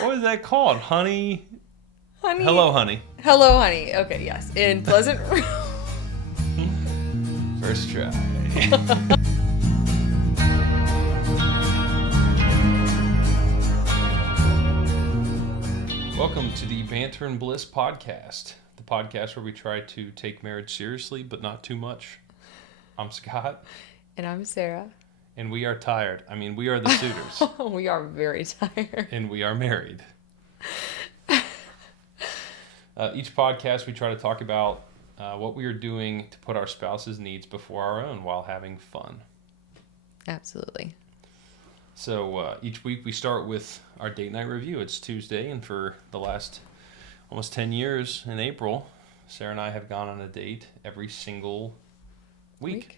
What was that called? Honey? Honey. Hello, honey. Hello, honey. Okay, yes. In Pleasant... First try. Welcome to the Banter Bliss podcast. The podcast where we try to take marriage seriously, but not too much. I'm Scott. And I'm Sarah. And we are tired. I mean, we are the suitors. We are very tired. And we are married. Each podcast, we try to talk about what we are doing to put our spouse's needs before our own while having fun. Absolutely. So each week we start with our date night review. It's Tuesday, and for the last almost 10 years in April, Sarah and I have gone on a date every single week.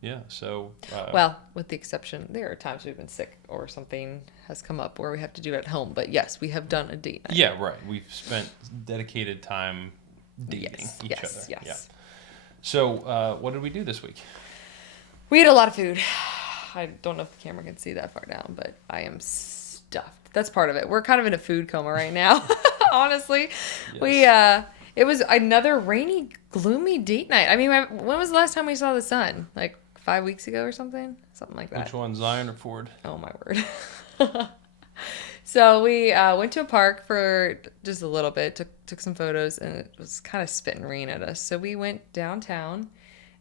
Yeah, so... well, with the exception, there are times we've been sick or something has come up where we have to do it at home. But yes, we have done a date night. Yeah, right. We've spent dedicated time dating each other. Yes. Yeah. So what did we do this week? We had a lot of food. I don't know if the camera can see that far down, but I am stuffed. That's part of it. We're kind of in a food coma right now, honestly. Yes. It was another rainy, gloomy date night. I mean, when was the last time we saw the sun? Like 5 weeks ago or something? Something like that. Which one, Zion or Ford? Oh, my word. So we went to a park for just a little bit, took some photos, and it was kind of spitting rain at us. So we went downtown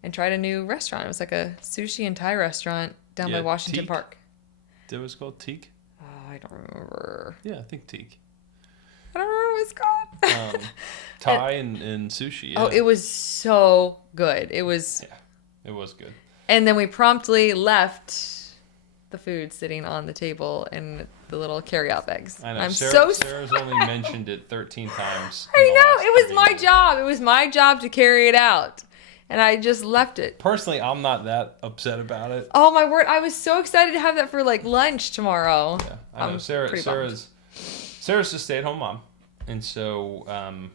and tried a new restaurant. It was like a sushi and Thai restaurant down by Washington Park. That was called Teak? Oh, I don't remember. Yeah, I think Teak. I don't remember what it's called. Thai and sushi. Yeah. Oh, it was so good. It was good. And then we promptly left the food sitting on the table in the little carry-out bags. I know. Sarah's only mentioned it 13 times. I know. It was my job. It was my job to carry it out. And I just left it. Personally, I'm not that upset about it. Oh, my word. I was so excited to have that for, like, lunch tomorrow. Yeah, I know. Sarah's a stay-at-home mom. And so,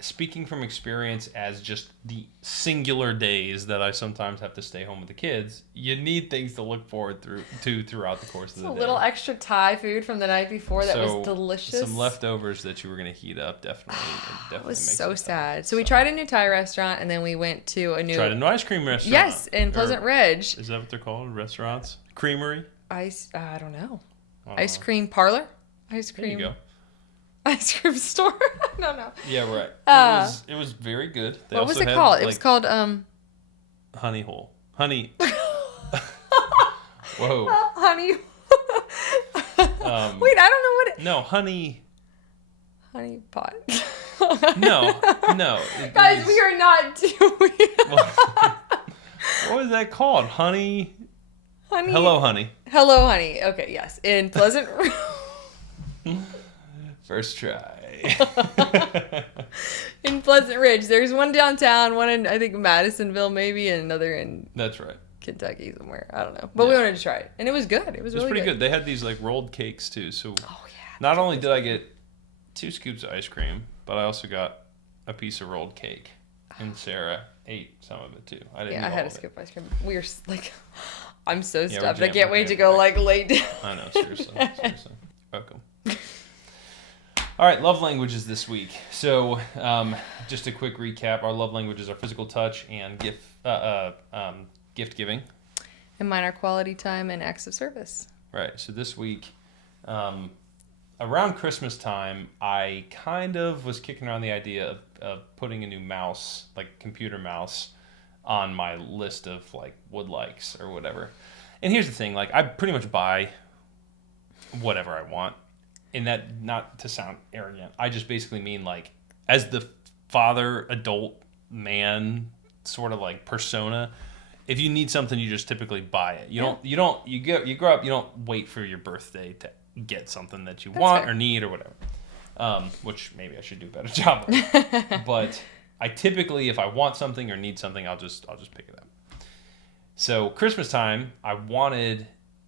speaking from experience as just the singular days that I sometimes have to stay home with the kids, you need things to look forward to throughout the course of the day. A little extra Thai food from the night before that was delicious. Some leftovers that you were going to heat up definitely it was so sad. So we tried a new Thai restaurant, and then we went to a new ice cream restaurant. Yes, in Pleasant Ridge. Is that what they're called? Restaurants? Creamery? I don't know. Ice cream parlor? Ice cream. There you go. Ice cream store? I don't know. Yeah, right. It was very good. What was it called? It was called Honey Hole. Honey. Whoa. Honey. Wait, I don't know what it... No, honey. Honey pot. No. Guys, we are not doing... What was that called? Honey. Honey. Hello, honey. Hello, honey. Okay, yes. In Pleasant... First try. In Pleasant Ridge. There's one downtown, one in, I think, Madisonville maybe, and another in... That's right. Kentucky somewhere. I don't know. But we wanted to try it. And it was good. It was really pretty good. They had these, like, rolled cakes, too. So yeah. Not only did I get 2 scoops of ice cream, but I also got a piece of rolled cake. And Sarah ate some of it, too. I had a scoop of ice cream. We were, like... I'm so stuffed. I can't wait to go, like, lay down. I know. Seriously. Welcome. All right, love languages this week. So, just a quick recap. Our love languages are physical touch and gift giving. And mine are quality time and acts of service. Right. So this week, around Christmas time, I kind of was kicking around the idea of putting a new mouse, like computer mouse, on my list of like would likes or whatever. And here's the thing, like I pretty much buy whatever I want. And that, not to sound arrogant, I just basically mean like as the father, adult man sort of like persona, if you need something, you just typically buy it. You grow up, you don't wait for your birthday to get something that you want or need or whatever. Which maybe I should do a better job of. But I typically, if I want something or need something, I'll just pick it up. So Christmas time, I wanted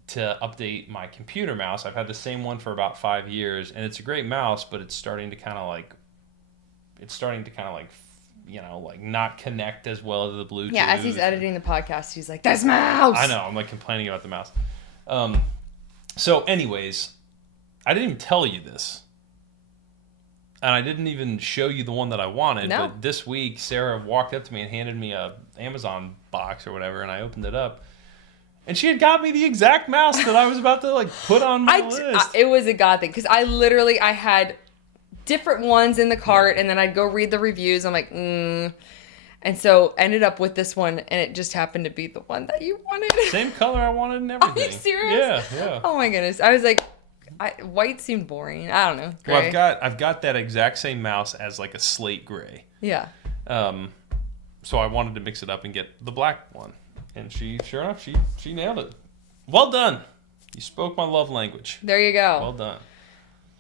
to update my computer mouse. I've had the same one for about 5 years, and it's a great mouse, but it's starting to kind of like, like not connect as well as the Bluetooth. Yeah, as he's editing the podcast, he's like, "This mouse!" I know, I'm like complaining about the mouse. So anyways, I didn't even tell you this. And I didn't even show you the one that I wanted. No. But this week, Sarah walked up to me and handed me a Amazon box or whatever, and I opened it up. And she had got me the exact mouse that I was about to put on my list. It was a God thing because I had different ones in the cart, and then I'd go read the reviews. I'm like, and so ended up with this one, and it just happened to be the one that you wanted. Same color I wanted and everything. Are you serious? Yeah. Oh my goodness! I was like, white seemed boring. I don't know. Gray. Well, I've got that exact same mouse as a slate gray. Yeah. So I wanted to mix it up and get the black one. And sure enough, she nailed it. Well done. You spoke my love language. There you go. Well done.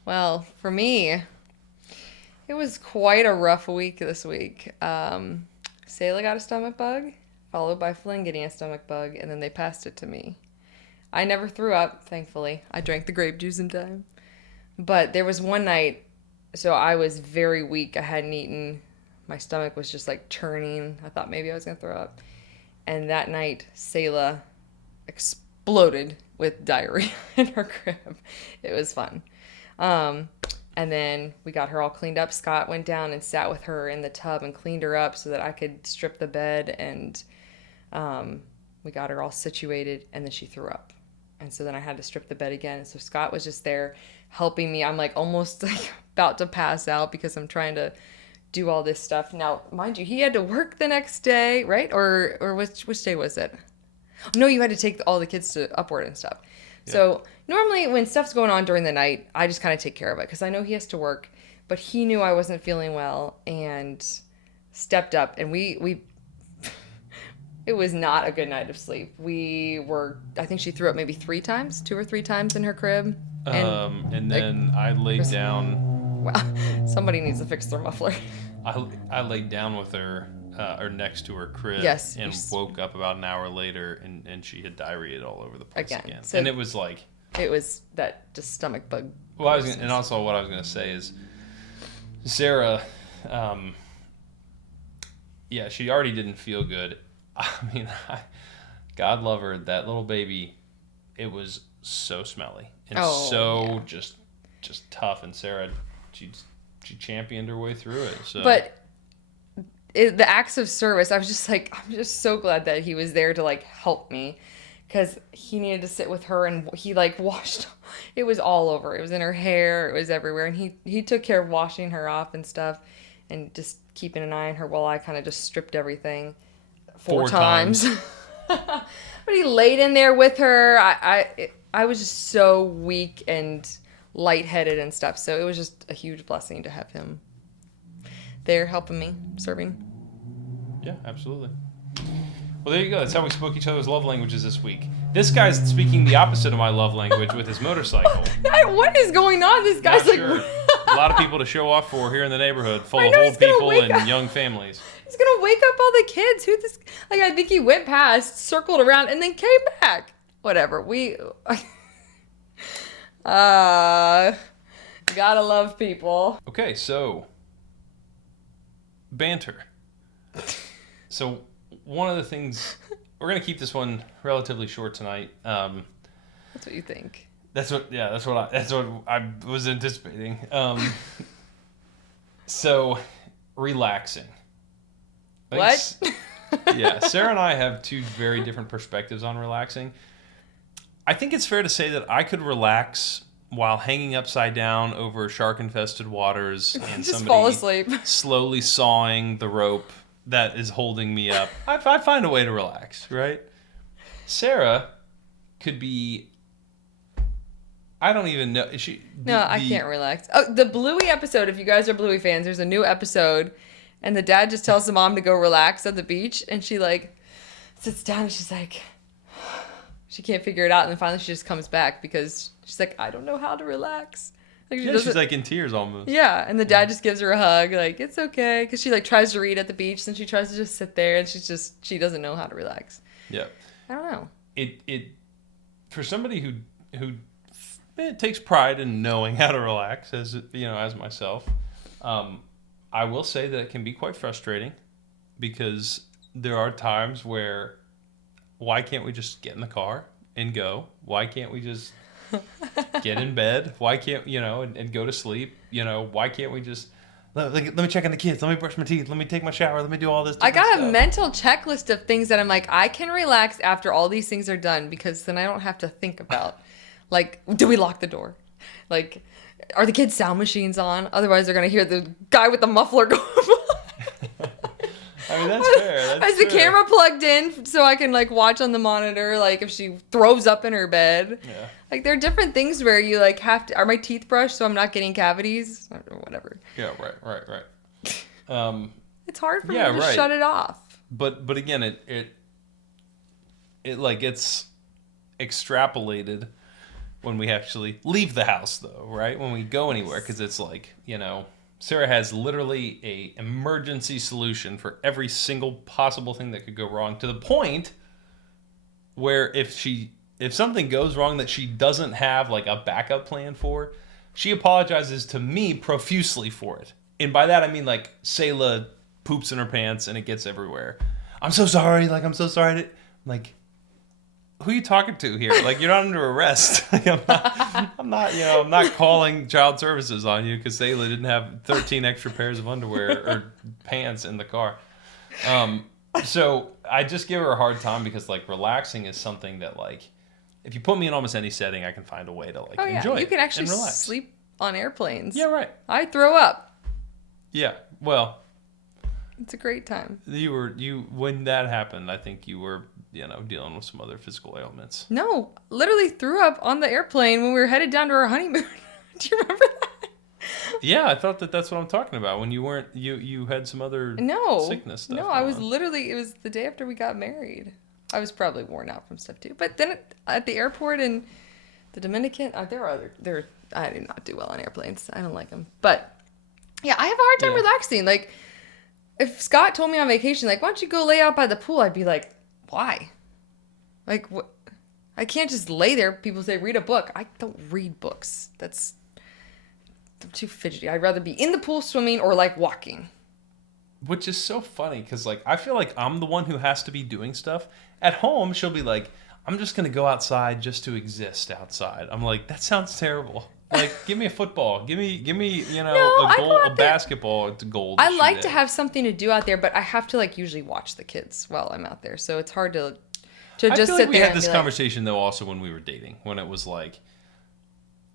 Well, for me, it was quite a rough week this week. Sayla got a stomach bug, followed by Flynn getting a stomach bug, and then they passed it to me. I never threw up, thankfully. I drank the grape juice in time. But there was one night, so I was very weak. I hadn't eaten. My stomach was just churning. I thought maybe I was going to throw up. And that night, Sayla exploded with diarrhea in her crib. It was fun. And then we got her all cleaned up. Scott went down and sat with her in the tub and cleaned her up so that I could strip the bed. And we got her all situated, and then she threw up. And so then I had to strip the bed again. So Scott was just there helping me. I'm almost about to pass out because I'm trying to do all this stuff. Now, mind you, he had to work the next day, right? Or which day was it? No, you had to take all the kids to Upward and stuff. Yeah. So normally when stuff's going on during the night, I just kind of take care of it because I know he has to work. But he knew I wasn't feeling well and stepped up. And we it was not a good night of sleep. I think she threw up maybe 2 or 3 times in her crib. And then I laid down. Wow, somebody needs to fix their muffler. I laid down with her, or next to her crib, yes, and woke up about an hour later, and she had diarrhea all over the place again. So and it was it was that just stomach bug. Well, and also what I was gonna say is, Sarah, she already didn't feel good. I mean, God love her, that little baby, it was so smelly and just tough, and Sarah, she championed her way through it. So. But the acts of service, I was just I'm just so glad that he was there to help me, because he needed to sit with her, and he washed. It was all over. It was in her hair. It was everywhere, and he took care of washing her off and stuff, and just keeping an eye on her while I kind of just stripped everything 4 times. But he laid in there with her. I was just so weak and lightheaded and stuff, so it was just a huge blessing to have him there helping me, serving. Yeah, absolutely. Well, there you go. That's how we spoke each other's love languages this week. This guy's speaking the opposite of my love language with his motorcycle. What is going on? This guy's Not sure. A lot of people to show off for here in the neighborhood, full of old people and young families. He's gonna wake up all the kids. I think he went past, circled around, and then came back. Whatever. Gotta love people. Okay, so banter. So one of the things, we're gonna keep this one relatively short tonight. That's what you think. That's what I was anticipating. So relaxing. What? Yeah, Sarah and I have 2 very different perspectives on relaxing. I think it's fair to say that I could relax while hanging upside down over shark-infested waters and just somebody fall asleep, slowly sawing the rope that is holding me up. I find a way to relax, right? Sarah could be... I don't even know. I can't relax. Oh, the Bluey episode, if you guys are Bluey fans, there's a new episode, and the dad just tells the mom to go relax at the beach, and she sits down and she's she can't figure it out, and then finally she just comes back because she's I don't know how to relax. She's in tears almost. Yeah, and the dad just gives her a hug, it's okay, because she tries to read at the beach, and she tries to just sit there, and she doesn't know how to relax. Yeah. I don't know. It for somebody who takes pride in knowing how to relax, as myself, I will say that it can be quite frustrating, because there are times where, why can't we just get in the car and go? Why can't we just Get in bed. Why can't, and go to sleep? Why can't we just, let me check on the kids. Let me brush my teeth. Let me take my shower. Let me do all this I got stuff. a mental checklist of things that I'm like, I can relax after all these things are done because then I don't have to think about, like, do we lock the door? Like, are the kids' sound machines on? Otherwise, they're going to hear the guy with the muffler going I mean, that's fair. Is the camera plugged in so I can, like, watch on the monitor, like, if she throws up in her bed? Yeah. Like, there are different things where you, like, have to... Are my teeth brushed so I'm not getting cavities? Or whatever. Yeah, right. It's hard for me to just shut it off. But again, it like, gets extrapolated when we actually leave the house, though, right? When we go anywhere, because it's like, Sarah has literally a emergency solution for every single possible thing that could go wrong, to the point where if something goes wrong that she doesn't have like a backup plan for, she apologizes to me profusely for it. And by that I mean, like, Sayla poops in her pants and it gets everywhere. I'm so sorry. Like, I'm so sorry. Like, who are you talking to here? Like, you're not under arrest. Like, I'm not calling child services on you because Sayla didn't have 13 extra pairs of underwear or pants in the car. So I just give her a hard time because, like, relaxing is something that, like, if you put me in almost any setting, I can find a way to, like, enjoy it. You can actually and relax. sleep on airplanes. Yeah, right. I throw up. Yeah, well, it's a great time. When that happened, I think you were, dealing with some other physical ailments. No, literally threw up on the airplane when we were headed down to our honeymoon. Do you remember that? Yeah, I thought that's what I'm talking about. When you weren't, you had some other sickness stuff. No, I was literally, it was the day after we got married. I was probably worn out from stuff too. But then at the airport in the Dominican, I did not do well on airplanes. I don't like them. But yeah, I have a hard time relaxing. Like, if Scott told me on vacation, like, why don't you go lay out by the pool? I'd be like, why? Like, what? I can't just lay there. People say, read a book. I don't read books. I'm too fidgety. I'd rather be in the pool swimming or, like, walking. Which is so funny because, like, I feel like I'm the one who has to be doing stuff. At home, she'll be like, I'm just going to go outside just to exist outside. I'm like, that sounds terrible. Like, give me a football. Give me a basketball. It's gold. I like to have something to do out there, but I have to, like, usually watch the kids while I'm out there. So it's hard to just sit there. We had this conversation, though, also when we were dating. When it was like,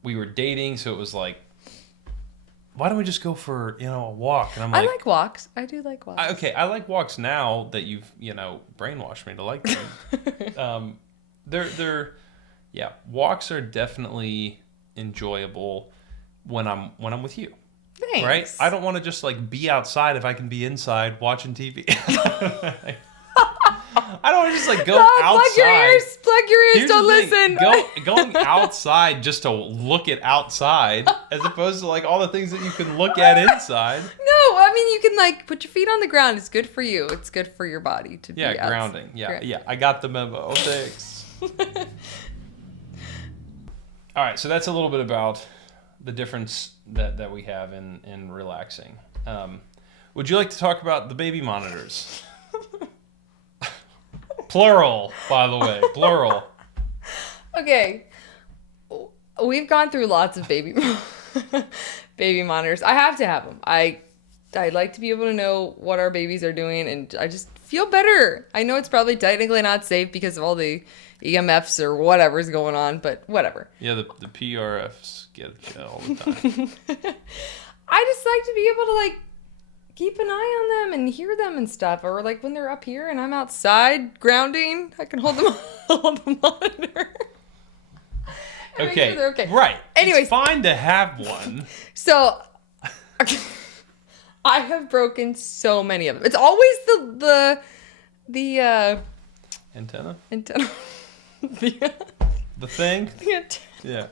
we were dating, so it was like, why don't we just go for, a walk? And I'm like, I like walks. I do like walks. I like walks now that you've, brainwashed me to like them. Walks are definitely enjoyable when I'm with you. Thanks. Right? I don't want to just, like, be outside if I can be inside watching TV. I don't want to just, like, go outside. Plug your ears, don't listen. Going outside just to look at outside as opposed to, like, all the things that you can look at inside. No, I mean, you can, like, put your feet on the ground. It's good for you. It's good for your body to be outside. Grounding. Yeah, I got the memo. Thanks. All right, so that's a little bit about the difference that we have in relaxing. Would you like to talk about the baby monitors? Plural, by the way, plural. Okay, we've gone through lots of baby monitors. I have to have them. I'd like to be able to know what our babies are doing, and I just feel better. I know it's probably technically not safe because of all the EMFs or whatever's going on, but whatever. Yeah, the PRFs get you all the time. I just like to be able to, like, keep an eye on them and hear them and stuff. Or, like, when they're up here and I'm outside grounding, I can hold the monitor. Okay. Sure they're okay. Right. Anyways. It's fine to have one. So, I have broken so many of them. It's always the antenna? Antenna. The thing? The antenna. Yeah.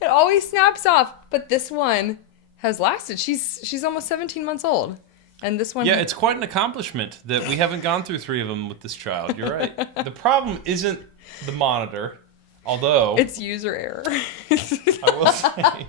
It always snaps off, but this one has lasted. She's almost 17 months old. And this one... Yeah, it's quite an accomplishment that we haven't gone through 3 of them with this child. You're right. The problem isn't the monitor, although... It's user error. I will say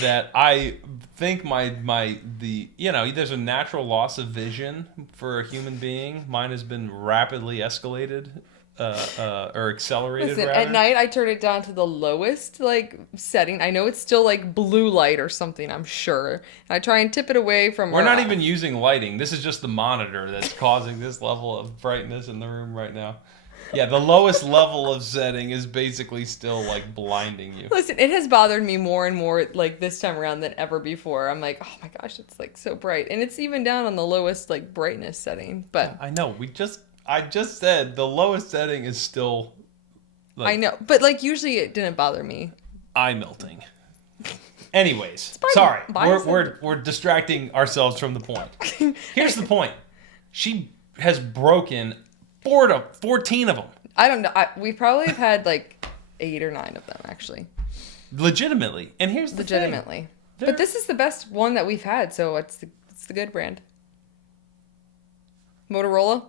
that I think there's a natural loss of vision for a human being. Mine has been rapidly escalated or accelerated. Listen, rather. at night I turn it down to the lowest like setting. I know it's still like blue light or something, I'm sure. And I try and tip it away from. We're not even using lighting. This is just the monitor that's causing this level of brightness in the room right now. Yeah, the lowest level of setting is basically still like blinding you. Listen, it has bothered me more and more like this time around than ever before. I'm like, oh my gosh, it's like so bright, and it's even down on the lowest like brightness setting. But I know I just said the lowest setting is still. I know, but like usually it didn't bother me. Eye melting. Anyways, sorry, we're distracting ourselves from the point. Here's the point: she has broken 14 of them. I don't know. We probably have had like 8 or 9 of them actually. Legitimately, and here's the legitimately. Thing. But this is the best one that we've had, so it's the good brand. Motorola.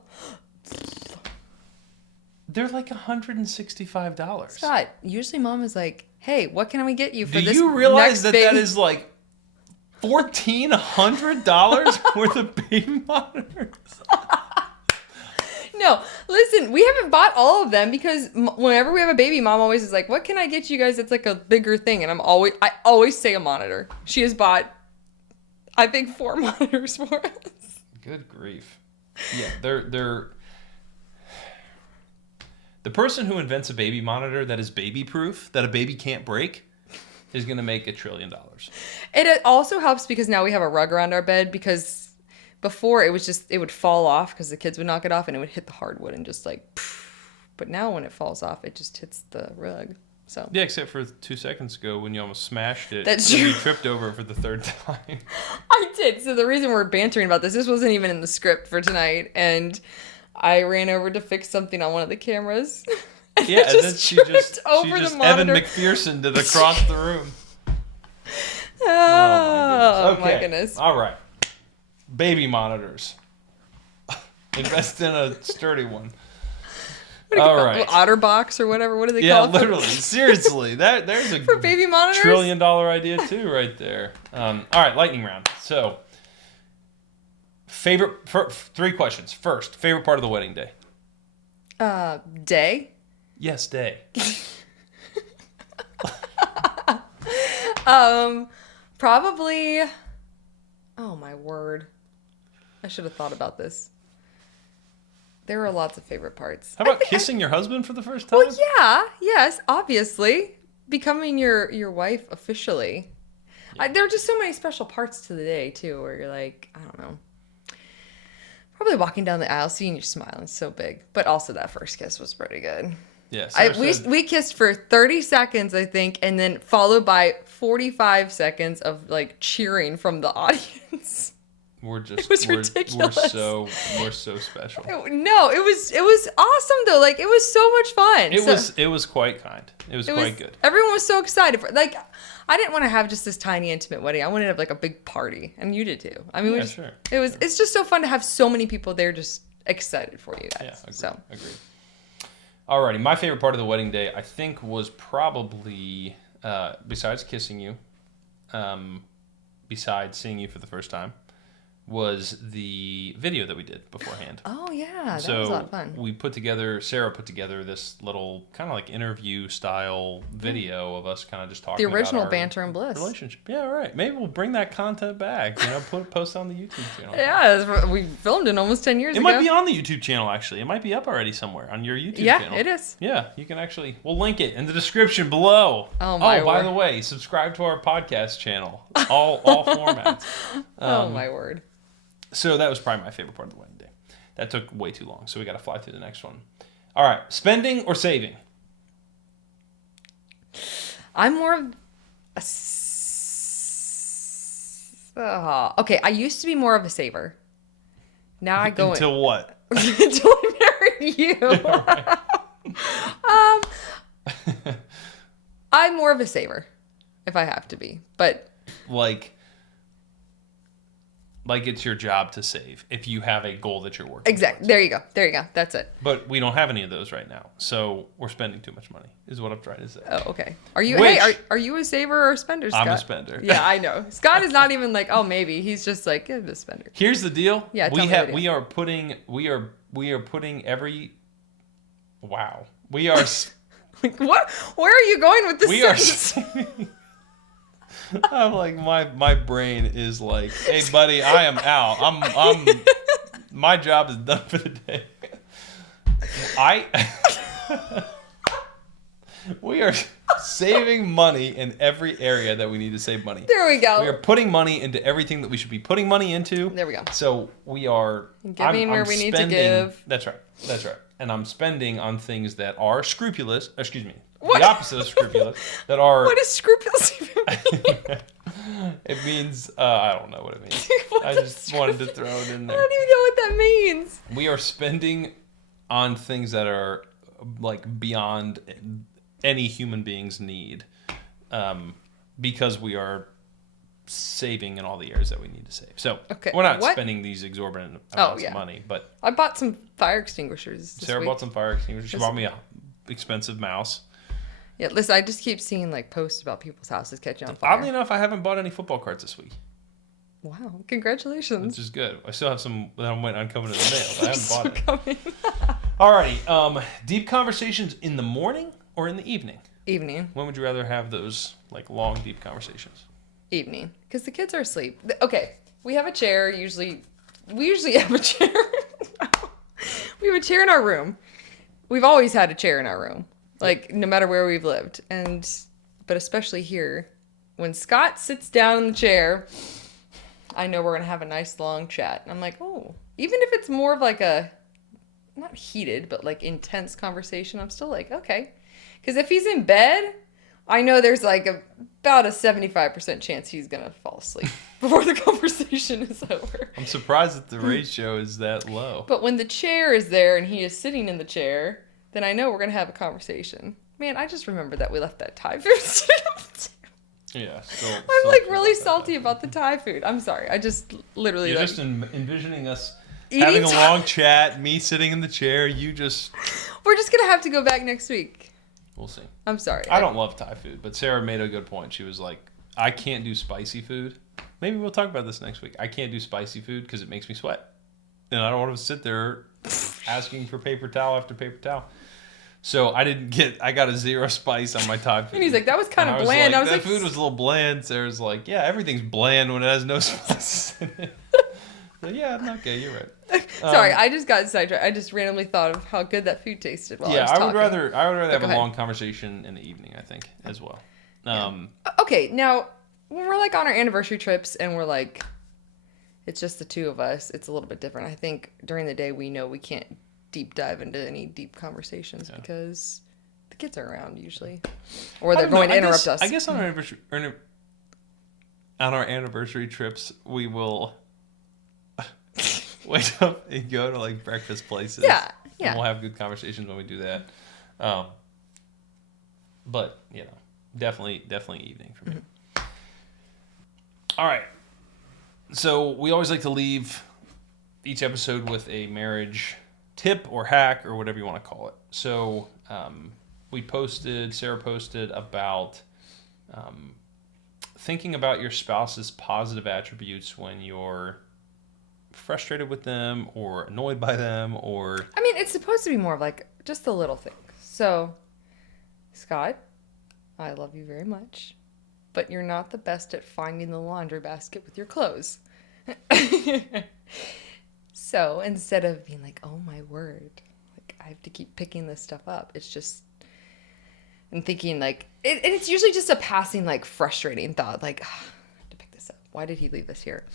They're like $165. Scott, usually mom is like, hey, what can we get you for this? Do you realize that big... that is like $1,400 worth of baby monitors? No, listen, we haven't bought all of them because whenever we have a baby, mom always is like, what can I get you guys that's like a bigger thing? And I always say a monitor. She has bought, I think, 4 monitors for us. Good grief. Yeah, they're the person who invents a baby monitor that is baby proof, that a baby can't break, is going to make $1 trillion. It also helps because now we have a rug around our bed, because before it would fall off because the kids would knock it off and it would hit the hardwood and just like, but now when it falls off, it just hits the rug. So yeah, except for 2 seconds ago when you almost smashed it. That's true. You tripped over it for the 3rd time. I did. So the reason we're bantering about this wasn't even in the script for tonight, and I ran over to fix something on one of the cameras. Yeah, and then she just the Evan monitor. McPherson did across the room. Oh, okay. my goodness. All right. Baby monitors. Invest in a sturdy one. All right. OtterBox or whatever. What do they call Yeah, it? literally. Seriously. There's a for baby monitors? $1 trillion idea too right there. All right, lightning round. So, favorite 3 questions. First, favorite part of the wedding day. Day? Yes, day. Probably. Oh my word! I should have thought about this. There are lots of favorite parts. How about kissing your husband for the first time? Well, yeah, yes, obviously, becoming your wife officially. Yeah. There are just so many special parts to the day too, where you're like, I don't know. Probably walking down the aisle, seeing you smile, is so big. But also that first kiss was pretty good. Yes. We kissed for 30 seconds, I think, and then followed by 45 seconds of like cheering from the audience. It was ridiculous. We're so special. No, it was awesome though. Like it was so much fun. It was quite kind. It was quite good. Everyone was so excited for like. I didn't want to have just this tiny intimate wedding. I wanted to have like a big party, and you did too. I mean, sure. It's just so fun to have so many people there just excited for you guys. Yeah, agreed. Alrighty, my favorite part of the wedding day, I think, was probably besides kissing you, besides seeing you for the first time, was the video that we did beforehand. Oh yeah, that was a lot of fun. Sarah put together this little kind of like interview style video of us kind of just talking about the original about our Banter Bliss relationship. Yeah, all right. Maybe we'll bring that content back. Post on the YouTube channel. Yeah, we filmed it almost 10 years ago. It might be on the YouTube channel actually. It might be up already somewhere on your YouTube channel. Yeah, it is. Yeah, you can actually. We'll link it in the description below. Oh my word. By the way, subscribe to our podcast channel. All formats. Oh my word. So that was probably my favorite part of the wedding day. That took way too long, so we got to fly through the next one. All right, spending or saving? I'm more of a... okay, I used to be more of a saver. Now I go until what? Until I married you. Yeah, right. I'm more of a saver, if I have to be, but like it's your job to save if you have a goal that you're working exactly towards. There you go, that's it. But we don't have any of those right now, so we're spending too much money is what I'm trying to say. Oh, okay. Are you a saver or a spender, Scott? I'm a spender. Yeah, I know. Scott is not even like, oh, maybe. He's just like, yeah, a spender. Here's the deal. Yeah, we are putting every Wow. We are... Like, what? Where are you going with this We are... sentence? I'm like, my brain is like, hey, buddy, I am out. My job is done for the day. We are saving money in every area that we need to save money. There we go. We are putting money into everything that we should be putting money into. There we go. So we are Giving where we need to give. That's right. And I'm spending on things that are scrupulous. Excuse me. What? The opposite of scrupulous. That are. What does scrupulous even mean? It means I don't know what it means. I just wanted to throw it in I there. don't even know what that means. We are spending on things that are like beyond any human being's need, because we are saving in all the areas that we need to save. So we're not spending these exorbitant amounts of money, but I bought some fire extinguishers. Sarah bought some fire extinguishers. She bought me a expensive mouse. Yeah, listen, I just keep seeing like posts about people's houses catching on fire. Oddly enough, I haven't bought any football cards this week. Wow, congratulations. Which is good. I still have some that I'm waiting on coming in the mail, but I haven't bought it. Coming. Alrighty, deep conversations in the morning or in the evening? Evening. When would you rather have those like long, deep conversations? Evening, because the kids are asleep. Okay, we have a chair. We usually have a chair. We have a chair in our room. We've always had a chair in our room, like no matter where we've lived, but especially here, when Scott sits down in the chair, I know we're gonna have a nice long chat. And I'm like, oh, even if it's more of like a not heated, but like intense conversation, I'm still like, okay. Because if he's in bed, I know there's like about a 75% chance he's going to fall asleep before the conversation is over. I'm surprised that the ratio is that low. But when the chair is there and he is sitting in the chair, then I know we're going to have a conversation. Man, I just remember that we left that Thai food sitting on the table. Yeah. I'm like really salty about the Thai food. I'm sorry. I just literally... You're like, just envisioning us eating having a long chat, me sitting in the chair, you just... We're just going to have to go back next week. We'll see. I'm sorry. I don't love Thai food, but Sarah made a good point. She was like, I can't do spicy food. Maybe we'll talk about this next week. I can't do spicy food because it makes me sweat. And I don't want to sit there asking for paper towel after paper towel. So I got a 0 spice on my Thai food. And he's like, that was kind of bland. That food was a little bland. Sarah's like, yeah, everything's bland when it has no spice in it. So, yeah, okay, you're right. Sorry, I just got sidetracked. I just randomly thought of how good that food tasted while I was talking. I would rather have a ahead. long conversation in the evening, I think, as well. Okay, now, when we're like on our anniversary trips and we're like, it's just the two of us, it's a little bit different. I think during the day we know we can't deep dive into any deep conversations because the kids are around usually. Or they're going to interrupt us. I guess on our anniversary trips, we will... wake up and go to like breakfast places. Yeah. And we'll have good conversations when we do that. But definitely evening for me. Mm-hmm. All right. So we always like to leave each episode with a marriage tip or hack or whatever you want to call it. So Sarah posted about thinking about your spouse's positive attributes when you're frustrated with them or annoyed by them or... I mean, it's supposed to be more of like just the little things. So, Scott, I love you very much, but you're not the best at finding the laundry basket with your clothes. So, instead of being like, oh my word, like I have to keep picking this stuff up, it's just... And thinking like... and it's usually just a passing like frustrating thought, like, I have to pick this up. Why did he leave this here?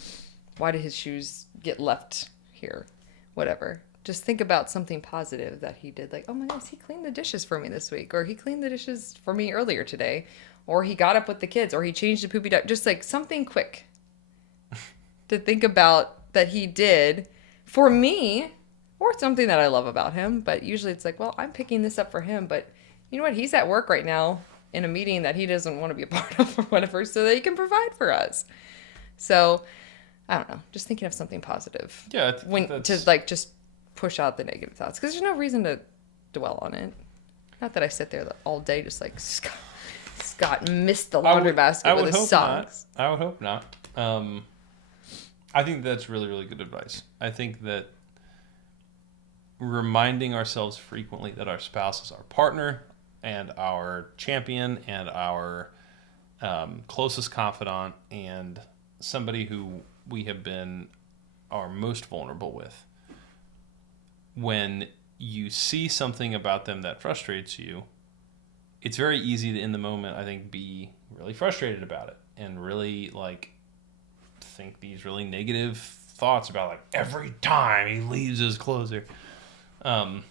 Why did his shoes get left here? Whatever. Just think about something positive that he did. Like, oh my goodness, he cleaned the dishes for me this week. Or he cleaned the dishes for me earlier today. Or he got up with the kids. Or he changed the poopy diaper. Just like something quick to think about that he did for me. Or something that I love about him. But usually it's like, well, I'm picking this up for him. But you know what? He's at work right now in a meeting that he doesn't want to be a part of or whatever. So that he can provide for us. So... I don't know. Just thinking of something positive. Yeah. To like just push out the negative thoughts because there's no reason to dwell on it. Not that I sit there all day just like Scott missed the laundry basket with his socks. I would hope not. I think that's really, really good advice. I think that reminding ourselves frequently that our spouse is our partner and our champion and our closest confidant and somebody who we have been our most vulnerable with. When you see something about them that frustrates you, it's very easy to, in the moment, I think, be really frustrated about it and really like think these really negative thoughts about like every time he leaves his closer. But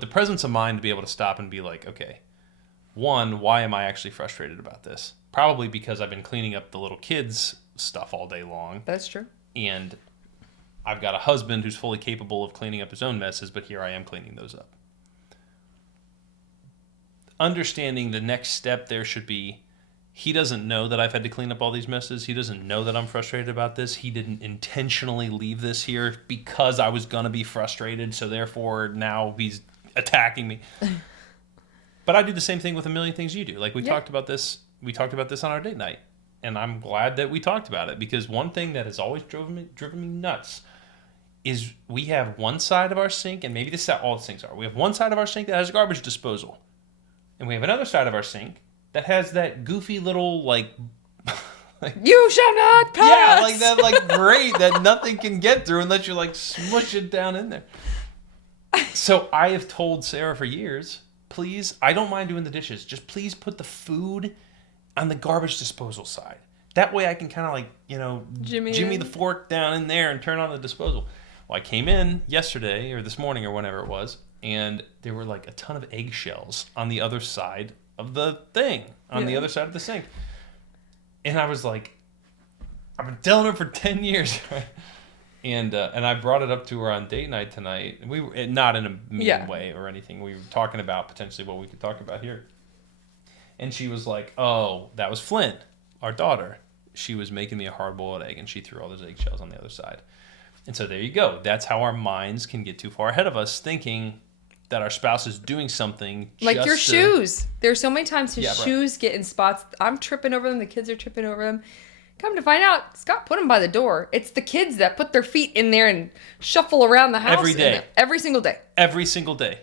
the presence of mind to be able to stop and be like, okay, one, why am I actually frustrated about this? Probably because I've been cleaning up the little kids' stuff all day long. That's true. And I've got a husband who's fully capable of cleaning up his own messes, but here I am cleaning those up. Understanding the next step there should be, he doesn't know that I've had to clean up all these messes. He doesn't know that I'm frustrated about this. He didn't intentionally leave this here because I was going to be frustrated, so therefore now he's attacking me. But I do the same thing with a million things you do. Like we talked about this on our date night, and I'm glad that we talked about it, because one thing that has always driven me nuts is we have one side of our sink, and maybe this is how all the sinks are. We have one side of our sink that has a garbage disposal, and we have another side of our sink that has that goofy little like you shall not pass. Yeah, like that, like grate that nothing can get through unless you like smush it down in there. So I have told Sarah for years, please, I don't mind doing the dishes. Just please put the food on the garbage disposal side. That way I can kind of like, jimmy the fork down in there and turn on the disposal. Well, I came in yesterday or this morning or whenever it was, and there were like a ton of eggshells on the other side of the thing, on the other side of the sink. And I was like, I've been telling her for 10 years, right? And I brought it up to her on date night tonight. We were not in a mean way or anything. We were talking about potentially what we could talk about here. And she was like, oh, that was Flint, our daughter. She was making me a hard-boiled egg, and she threw all those eggshells on the other side. And so there you go. That's how our minds can get too far ahead of us, thinking that our spouse is doing something like your shoes. There's so many times his shoes get in spots. I'm tripping over them. The kids are tripping over them. Come to find out, Scott put them by the door. It's the kids that put their feet in there and shuffle around the house. Every day. Every single day. Every single day.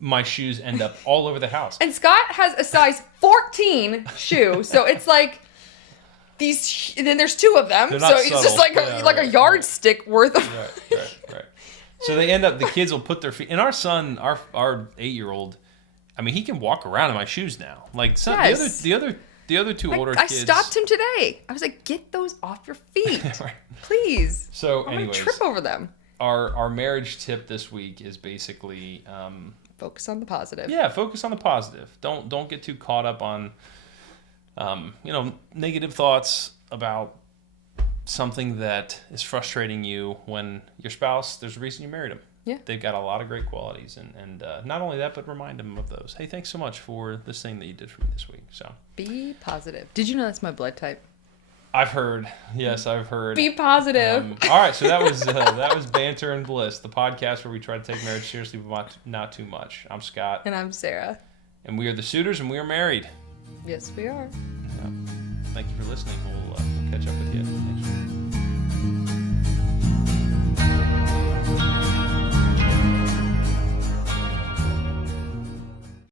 My shoes end up all over the house. And Scott has a size 14 shoe. So it's like these, and then there's two of them. So it's subtle. Just like a yardstick worth of. Right. So they end up, the kids will put their feet, and our son, our 8-year-old, I mean, he can walk around in my shoes now. Like the other two older kids. I stopped him today. I was like, get those off your feet, right. Please. So I'm anyways, gonna trip over them. Our marriage tip this week is basically focus on the positive. Yeah, focus on the positive. Don't get too caught up on negative thoughts about something that is frustrating you when your spouse, there's a reason you married them. Yeah. They've got a lot of great qualities, and not only that, but remind them of those. Hey, thanks so much for this thing that you did for me this week. So be positive. Did you know that's my blood type? I've heard. Yes, I've heard. Be positive. All right, so that was Banter and Bliss, the podcast where we try to take marriage seriously, but not too much. I'm Scott. And I'm Sarah. And we are the Suitors, and we are married. Yes, we are. Yeah. Thank you for listening. We'll catch up with you next week.